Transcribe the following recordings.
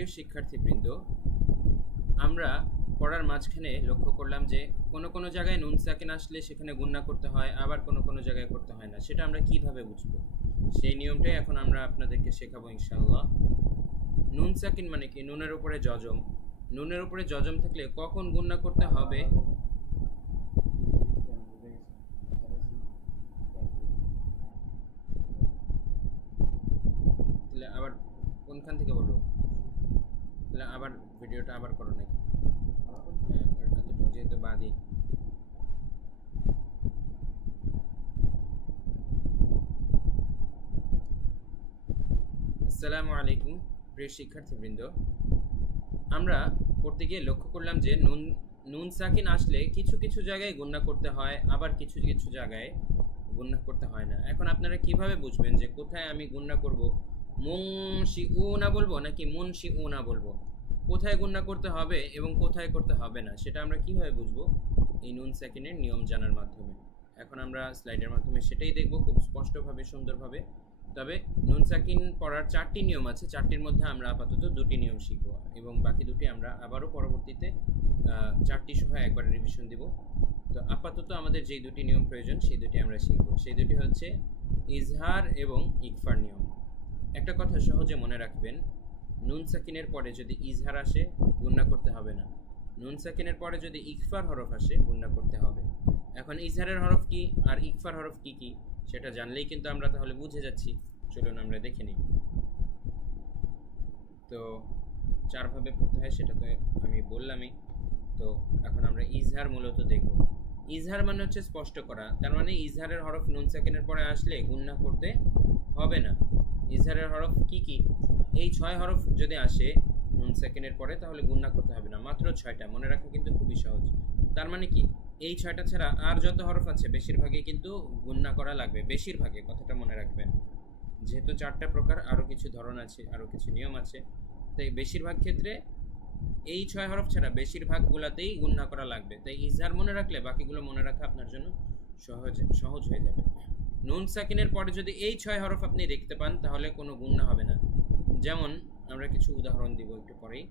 প্রিয় শিক্ষার্থীবৃন্দ, আমরা পড়ার মাঝখানে লক্ষ্য করলাম যে কোনো জায়গায় নুন সাকিন আসলে সেখানে গুণনা করতে হয়, আবার কোনো জায়গায় করতে হয় না। সেটা আমরা কিভাবে বুঝবো? সেই নিয়মটাই এখন আমরা আপনাদেরকে শেখাবো ইনশাআল্লাহ। নুন সাকিন মানে কি? নুনের উপরে জজম। নুনের উপরে জজম থাকলে কখন গুণনা করতে হবে তাহলে আবার কোনখান থেকে বলবো? তাহলে আবার ভিডিওটা আবার করো নাকি? হ্যাঁ, এতটুকু যেহেতু বাদই। আসসালামু আলাইকুম প্রিয় শিক্ষার্থীবৃন্দ, আমরা পড়তে গিয়ে লক্ষ্য করলাম যে নুন সাকিন আসলে কিছু জায়গায় গুণনা করতে হয়, আবার কিছু জায়গায় গুণনা করতে হয় না। এখন আপনারা কিভাবে বুঝবেন যে কোথায় আমি গুণনা করব? মুনশিউনা বলবো নাকি মুনশিউনা বলবো? কোথায় গুণনা করতে হবে এবং কোথায় করতে হবে না সেটা আমরা কিভাবে বুঝবো? এই নুন সাকিনের নিয়ম জানার মাধ্যমে। এখন আমরা স্লাইডের মাধ্যমে সেটাই দেখব খুব স্পষ্টভাবে, সুন্দরভাবে। তবে নুন সাকিন পড়ার 4টি নিয়ম আছে, 4টির মধ্যে আমরা আপাতত 2টি নিয়ম শিখব এবং বাকি 2টি আমরা আবারও পরবর্তীতে 4টি সহ একবার রিভিশন দিব। তো আপাতত আমাদের যেই 2টি নিয়ম প্রয়োজন সেই 2টি আমরা শিখব। সেই 2টি হচ্ছে ইজহার এবং ইকফার নিয়ম। একটা কথা সহজে মনে রাখবেন, নুন সাকিনের পরে যদি ইজহার আসে গুণনা করতে হবে না, নুন সাকিনের পরে যদি ইকফার হরফ আসে গুণনা করতে হবে। এখন ইজহারের হরফ কি আর ইকফার হরফ কি কি সেটা জানলেই কিন্তু আমরা তাহলে বুঝে যাচ্ছি। চলুন আমরা দেখে নিই। তো 4 ভাবে পড়তে হয় সেটা তো আমি বললামই। তো এখন আমরা ইজহার মূলত দেখব। ইজহার মানে হচ্ছে স্পষ্ট করা, তার মানে ইজহারের হরফ নুন সাকিনের পরে আসলে গুণনা করতে হবে না। ইজহারের হরফ কি কি? এই 6 হরফ যদি আসে নুন সাকিনের পরে তাহলে গুণনা করতে হবে না, মাত্র 6টা। মনে রাখা কিন্তু খুবই সহজ। তার মানে কি, এই 6টা ছাড়া আর যত হরফ আছে বেশিরভাগই কিন্তু গুণনা করা লাগবে, বেশিরভাগে, কথাটা মনে রাখবেন। যেহেতু 4টা প্রকার, আরও কিছু ধরন আছে, আরও কিছু নিয়ম আছে, তাই বেশিরভাগ ক্ষেত্রে এই 6 হরফ ছাড়া বেশিরভাগগুলোতেই গুণনা করা লাগবে। তাই ইজহার মনে রাখলে বাকিগুলো মনে রাখা আপনার জন্য সহজ হয়ে যাবে। নুন সাকিনের পরে যদি এই 6 হরফ আপনি দেখতে পান তাহলে কোনো গুণনা হবে না। যেমন আমরা কিছু উদাহরণ দিব একটু পরেই।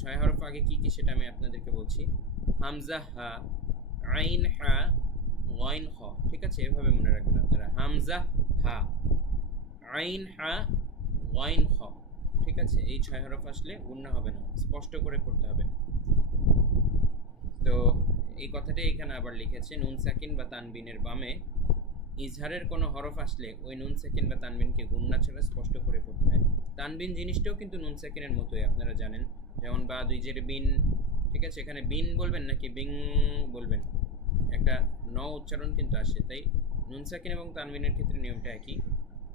6 হরফ আগে কি কি সেটা আমি আপনাদেরকে বলছি। হামজা হা, আইন হা, গইন খ। ঠিক আছে, এভাবে মনে রাখবেন আপনারা। হামজা হা, আইন হা, গইন খ। ঠিক আছে, এই 6 হরফ আসলে গুণনা হবে না, স্পষ্ট করে পড়তে হবে। তো এই কথাটা এখানে আবার লিখেছে, নুন সাকিন বা তানবিনের বামে ইজহারের কোনো হরফ আসলে ওই নুন সাকিন বা তানবিনকে গুণনা ছাড়া স্পষ্ট করে পড়তে হয়। তানবিন জিনিসটাও কিন্তু নুন সাকিনের মতোই, আপনারা জানেন। যেমন বা দুই জের বিন, ঠিক আছে, এখানে বিন বলবেন নাকি বিং বলবেন, একটা ন উচ্চারণ কিন্তু আসে। তাই নুন সাকিন এবং তানবিনের ক্ষেত্রে নিয়মটা একই।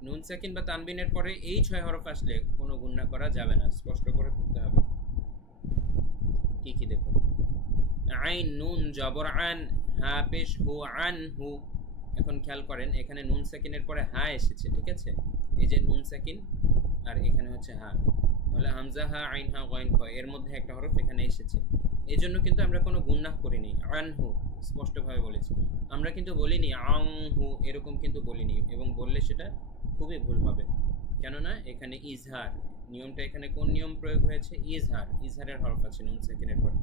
নুন সাকিন বা তানবিনের পরে এই 6 হরফ আসলে কোনো গুণনা করা যাবে না, স্পষ্ট করে পড়তে হবে। কি কি দেখুন, আইন নুন জবর আন, হা পেশ হু, আন হু। এখন খেয়াল করেন, এখানে নুন সাকিনের পরে হা এসেছে, ঠিক আছে, এই যে নুন সাকিন আর এখানে হচ্ছে হা, তাহলে হামজা হা, আইন হা, গইন খ, এর মধ্যে একটা হরফ এখানে এসেছে। এই জন্য কিন্তু আমরা কোনো গুণনা করিনি, আন হু স্পষ্টভাবে বলেছি। আমরা কিন্তু বলিনি আং হু, এরকম কিন্তু বলিনি, এবং বললে সেটা খুবই ভুল হবে। কেননা এখানে ইজহার নিয়মটা, এখানে কোন নিয়ম প্রয়োগ হয়েছে? ইজহারের হরফ আছে নুন সাকিনের পরে।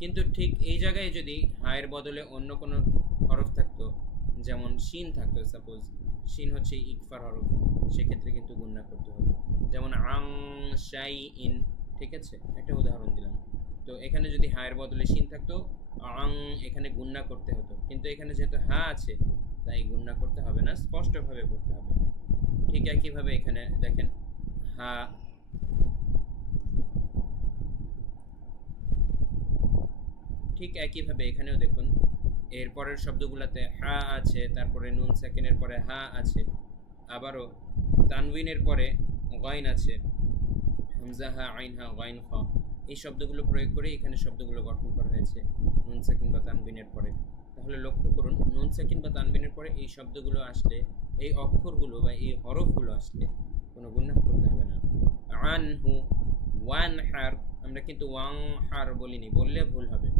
কিন্তু ঠিক এই জায়গায় যদি হায়ের বদলে অন্য কোনো হরফ থাকতো, যেমন শিন থাকতো, সাপোজ শিন হচ্ছে ইকফার হরফ, সেক্ষেত্রে কিন্তু গুণনা করতে হতো। যেমন আং শাই ইন, ঠিক আছে, একটা উদাহরণ দিলাম। তো এখানে যদি হায়ের বদলে শিন থাকতো, আং, এখানে গুণনা করতে হতো। কিন্তু এখানে যেহেতু হা আছে তাই গুণনা করতে হবে না, স্পষ্টভাবে পড়তে হবে। ঠিক একইভাবে এখানে দেখেন, হা, ঠিক একইভাবে এখানেও দেখুন, এরপরের শব্দগুলোতে হা আছে, তারপরে নুন সাকিনের পরে হা আছে, আবারও তানবিনের পরে গইন আছে, হামজা হা, আইন হা, গইন খ। এই শব্দগুলো প্রয়োগ করে এখানে শব্দগুলো গঠন করা হয়েছে নুন সাকিন বা তানবিনের পরে। তাহলে লক্ষ্য করুন, নুন সাকিন বা তানবিনের পরে এই শব্দগুলো আসলে, এই অক্ষরগুলো বা এই হরফগুলো আসলে কোনো গুণনা করতে হবে না। আন হু, ওয়ান হার, আমরা কিন্তু ওয়াং হার বলিনি, বললে ভুল হবে।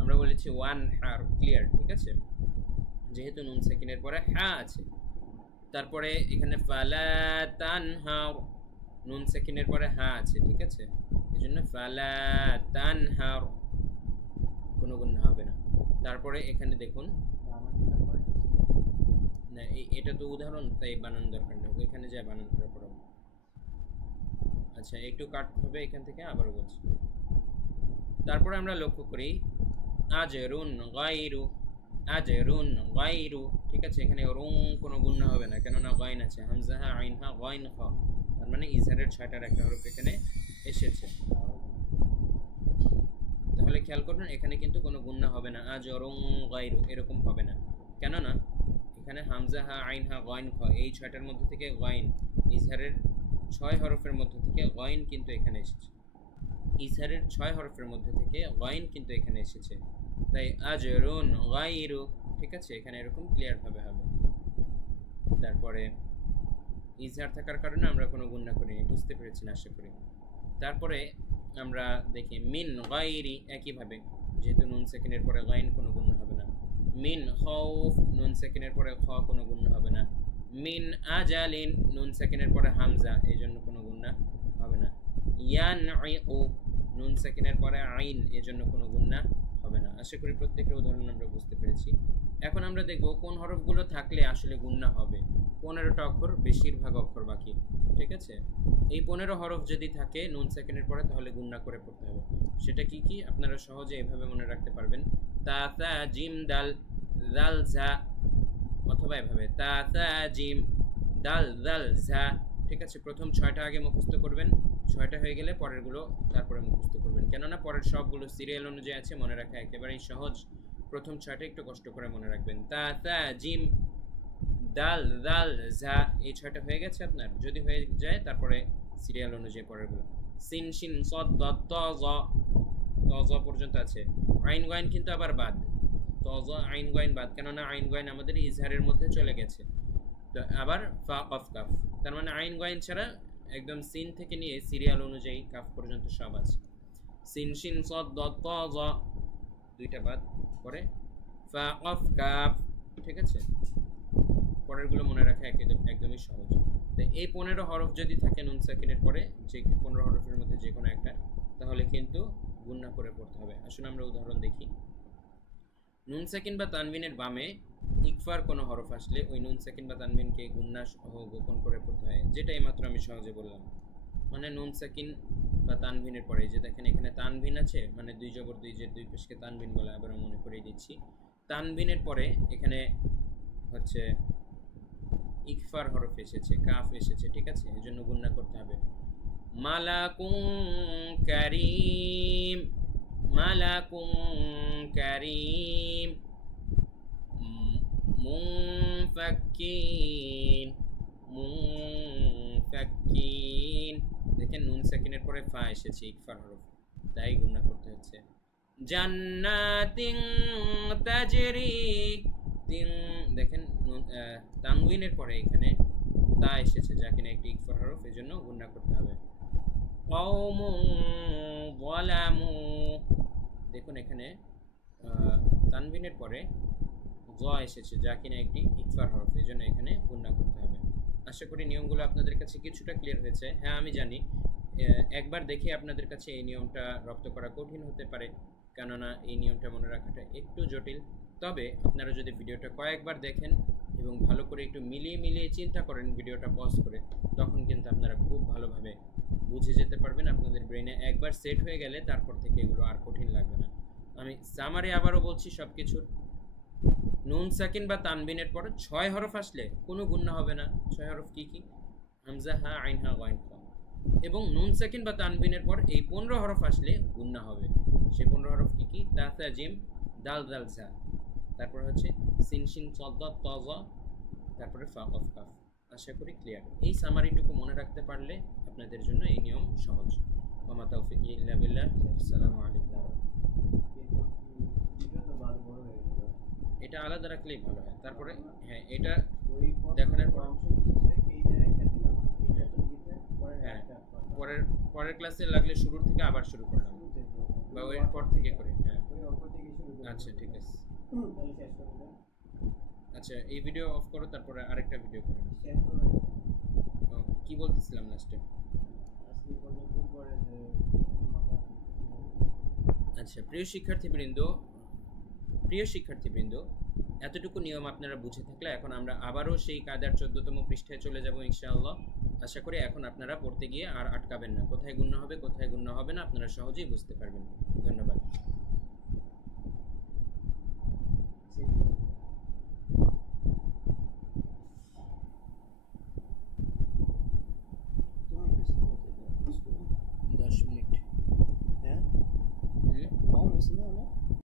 আমরা বলেছি ওয়ান হার, ক্লিয়ার, ঠিক আছে, যেহেতু নুন সাকিনের পরে হা আছে। তারপরে এখানে ফালা তানহার, নুন সাকিনের পরে হা আছে, ঠিক আছে, এজন্য ফালা তানহার কোনো গুণনা হবে না। তারপরে এখানে দেখুন, না এটা তো উদাহরণ, তাই বানান দরকার নেই, ওইখানে যা বানান করে পড়াবো। আচ্ছা একটু কাট হবে এখান থেকে, আবারও বলছি। তারপরে আমরা লক্ষ্য করি আজরুন গায়রু, আজরুন গায়রু, ঠিক আছে, এখানে রুং কোনো গুণনা হবে না, কেননা গাইন আছে, হামজা হা আইন হা গাইন খ, তার মানে ইজহারের 6টার একটা হরফ এখানে এসেছে। তাহলে খেয়াল করুন এখানে কিন্তু কোনো গুণনা হবে না, আজরুন গায়রু এরকম হবে না, কেননা এখানে হামজা হা আইন হা গাইন খ, এই 6টার মধ্যে থেকে গাইন, ইজহারের 6 হরফের মধ্যে থেকে গাইন কিন্তু এখানে এসেছে, ইজহারের 6 হরফের মধ্যে থেকে গাইন কিন্তু এখানে এসেছে, তাই আজরুন গায়রু, ঠিক আছে, এখানে এরকম ক্লিয়ার ভাবে হবে। তারপরে ইজহার থাকার কারণে আমরা কোনো গুণনা করিনি, বুঝতে পেরেছেন আশা করি। তারপরে আমরা দেখি মিন গায়রি, একইভাবে যেহেতু নুন সেকেন্ডের পরে গাইন কোনো গুণনা হবে না, মিন খাউফ নুন সেকেন্ডের পরে খ কোনো গুণনা হবে না, মিন আজালিন নুন সেকেন্ডের পরে হামজা, এই জন্য কোনো গুণনা হবে না, ইয়ানঈউ নুন সেকেন্ডের পরে আইন, এজন্য কোনো গুণনা হবে না। আশা করি প্রত্যেকটা উদাহরণ আমরা বুঝতে পেরেছি। এখন আমরা দেখব কোন হরফগুলো থাকলে আসলে গুণনা হবে। 15টা অক্ষর, বেশিরভাগ অক্ষর বাকি, ঠিক আছে। এই 15 হরফ যদি থাকে নুন সেকেন্ডের পরে, তাহলে গুণনা করে পড়তে হবে। সেটা কি কি আপনারা সহজে এভাবে মনে রাখতে পারবেন, তা তা জিম দাল দাল ঝা, অথবা এভাবে তা তা জিম দাল দাল ঝা, ঠিক আছে। প্রথম 6টা আগে মুখস্থ করবেন, 6টা হয়ে গেলে পরেরগুলো তারপরে মুখস্থ করবেন, কেননা পরের সবগুলো সিরিয়াল অনুযায়ী আছে, মনে রাখা একেবারেই সহজ। প্রথম 6টা একটু কষ্ট করে মনে রাখবেন, তা তা জিম দাল দাল ঝা, এই 6টা হয়ে গেছে আপনার, যদি হয়ে যায় তারপরে সিরিয়াল অনুযায়ী পরেরগুলো, সিন শিন সদ দত ত জ, ত জ পর্যন্ত আছে। আইন গাইন কিন্তু আবার বাদ, ত জ আইন গাইন বাদ, কেননা আইন গাইন আমাদের ইজহারের মধ্যে চলে গেছে। তো আবার ফা কফ কাফ, তার মানে আইন গাইন ছাড়া একদম সিন থেকে নিয়ে সিরিয়াল অনুযায়ী কাফ পর্যন্ত সব আছে। সিন শিন সদ দত ত জ, দুইটা বাদ, পরে ফা কফ কাফ, ঠিক আছে। পরেরগুলো মনে রাখা একদমই সহজ। তো এই 15 হরফ যদি থাকে নুন সাকিনের পরে, যে 15 হরফের মধ্যে যে কোনো একটা, তাহলে কিন্তু গুণনা করে পড়তে হবে। আসুন আমরা উদাহরণ দেখি। নুন সাকিন বা তানবিনের বামে ইকফার কোনো হরফ আসলে ওই নুন সাকিন বা তানবিনকে গুণনা সহ গোপন করে পড়তে হয়, যেটা এইমাত্র আমি সহজে বললাম। মানে নুন সাকিন বা তানবিনের পরে, যে দেখেন এখানে তানবিন আছে, মানে দুই জবর দুই জের দুই পেশকে তানবিন বলে, আবার মনে করিয়ে দিচ্ছি। তানবিনের পরে এখানে হচ্ছে ইকফার হরফ এসেছে, কাফ এসেছে, ঠিক আছে, এই জন্য গুণনা করতে হবে। মালাকুম কারীম, মালাকুম কারীম, মুনফাক্কিন, মুনফাক্কিন, দেখেন নুন সাকিনের পরে ফা এসেছে, ইকফার হরফ, তাই গুণনা করতে হচ্ছে। জান্নাতিন তাজরি, তিন, দেখেন তানউইনের পরে এখানে তা এসেছে, যা কিনা একটি ইকফার হরফ, এজন্য গুণনা করতে হবে। কওমুন যালামু, দেখুন এখানে তানবিনের পরে জ এসেছে, যা কিনা একটি ইকফার হরফ, এজন্য এখানে গুণনা করতে হবে। আশা করি নিয়মগুলো আপনাদের কাছে কিছুটা ক্লিয়ার হয়েছে। হ্যাঁ আমি জানি একবার দেখে আপনাদের কাছে এই নিয়মটা রপ্ত করা কঠিন হতে পারে, কেননা এই নিয়মটা মনে রাখাটা একটু জটিল। তবে আপনারা যদি ভিডিওটা কয়েকবার দেখেন এবং ভালো করে একটু মিলিয়ে মিলিয়ে চিন্তা করেন ভিডিওটা পজ করে, তখন কিন্তু আপনারা খুব ভালোভাবে বুঝে যেতে পারবেন। আপনাদের ব্রেনে একবার সেট হয়ে গেলে তারপর থেকে এগুলো আর কঠিন লাগবে না। আমি সামারি আবারও বলছি সব কিছুর, নুন সাকিন বা তানবিনের পর 6 হরফ আসলে কোনো গুণনা হবে না। 6 হরফ কি কি? হামজা, হা, আইন, হা, গাইন, খ। এবং নুন সাকিন বা তানবিনের পর এই 15 হরফ আসলে গুণনা হবে। সেই 15 হরফ কি কি? তা, তা, জিম, দাল, দাল, ঝা, তারপর হচ্ছে সিন, শিন, সদ, দ, ত, জ, তারপরে ফা, কফ, কাফ। আশা করি ক্লিয়ার। এই সামারিটুকু মনে রাখতে পারলে আপনাদের জন্য এই নিয়ম সহজ। ওয়া মা তাওফিক ইল্লা বিল্লাহ। আসসালামু আলাইকুম। এটা আলাদা রাখলেই ভালো হয়। তারপরে হ্যাঁ, এটা দেখানোর পর হ্যাঁ, পরের ক্লাসে লাগলে শুরুর থেকে আবার শুরু করলাম, বা ওর পর থেকে করে। হ্যাঁ আচ্ছা ঠিক আছে। আচ্ছা এই ভিডিও অফ করো, তারপরে আরেকটা ভিডিও করো। কি বলতেছিলাম লাস্টে? আচ্ছা, প্রিয় শিক্ষার্থীবৃন্দ, এতটুকু নিয়ম আপনারা বুঝে থাকলে এখন আমরা আবারও সেই কায়দার 14তম পৃষ্ঠায় চলে যাব ইনশাআল্লাহ। আশা করি এখন আপনারা পড়তে গিয়ে আর আটকাবেন না, কোথায় গুণ্য হবে কোথায় গুণ্য হবে না আপনারা সহজেই বুঝতে পারবেন। ধন্যবাদ।